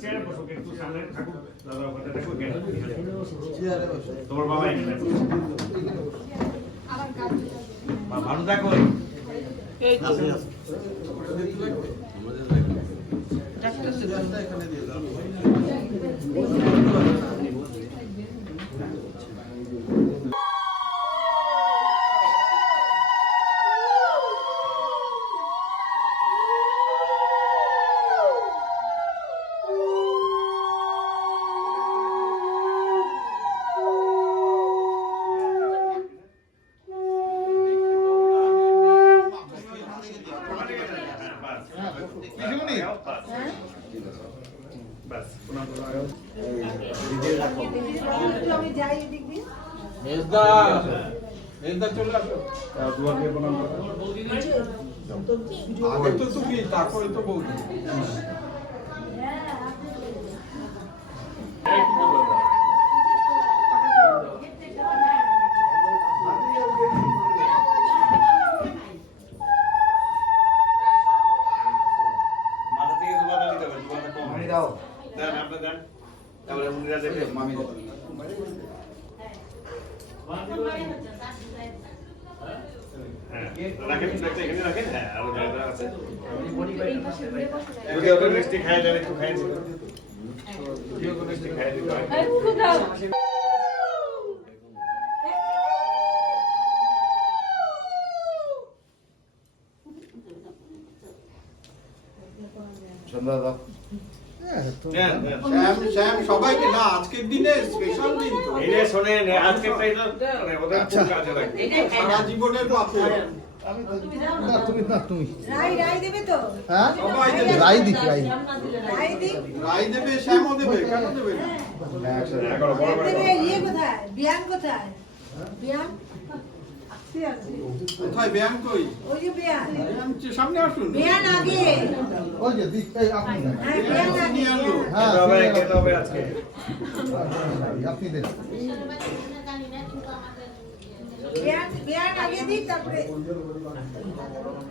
চেয়ারে বসো, একটু সামনে থাকুক, দাদা ওখানে থাকুক, চেয়ারে বসো। তোমার বাবা এখানে ভালো থাকো। এই এখানে দিয়ে দাও। আগে তো তুমি তারপরে তো বৌদি মাথা থেকে দুবার দিতে হবে, দুবারটা কম হয়ে দাও। দেন আপনি দেন, তাহলে মুনিরা দেবে মামি দেবে। রাখেন ব্যাগটা এখানে রাখেন। হ্যাঁ আর জায়গা আছে, যদি ওটা মিষ্টি খায় দেন, একটু খাই দিন, যদি মিষ্টি খায় দিন। সন্ধ্যা দাও। সবাইকে না, আজকের দিনে স্পেশাল দিন তো। এই শোনেন, আজকেরটাই তো ওদের খুব কাজে লাগে, সারা জীবনের পাথর। তুমি রাই দেবে তো? হ্যাঁ সবাই দেবে। রাই দিক রাই রাই দেবে, শ্যামও দেবে, কেন দেবে না? দেবে। ইয়ে কোথায়? বিয়ান কোথায়? বিয়ান কোথায় ব্যায়াম কই? ওই যে বিয়ান, সামনে আসুন। বিয়ান আগে। ওই যে দিক এই আপনি দেন। হ্যাঁ বিয়ান আগে। হ্যাঁ খেতে হবে আজকে। আপনি দেন। বিয়ান আগে দিক, তারপরে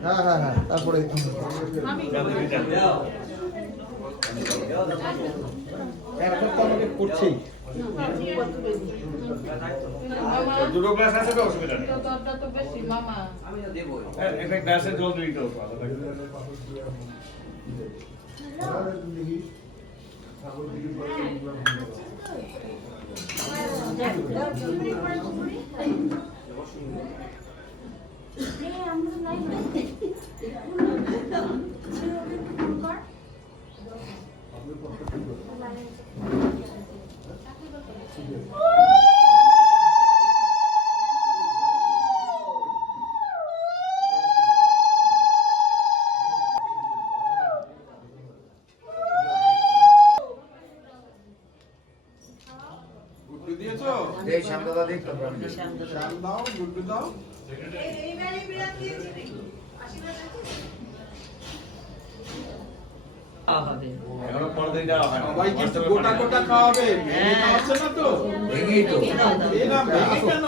হ্যাঁ হ্যাঁ হ্যাঁ তারপরে এখন তো আমাকে করছেই। দুটো গ্লাস আছে তো, অসুবিধা নেই। তো বেশি মামা একটা গ্লাসে জল দিতে হবে। গুড্ডু দিয়েছো? এই শ্যামদাদা দিক তো শ্যাম দাও, গুড্ডু দাও। এইবারে বিয়ান দিয়েছি নাকি? আশীর্বাদ আছে? এখনো পরে দেওয়া হয় না। সবাই কি গোটা গোটা খাওয়াবে? ভেঙে খাওয়াচ্ছে না তো? ভেঙেই তো এই না, ভেঙে কেন?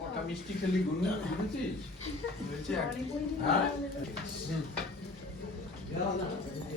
কটা মিষ্টি খেলি গুনেছিস? হয়েছে? হ্যাঁ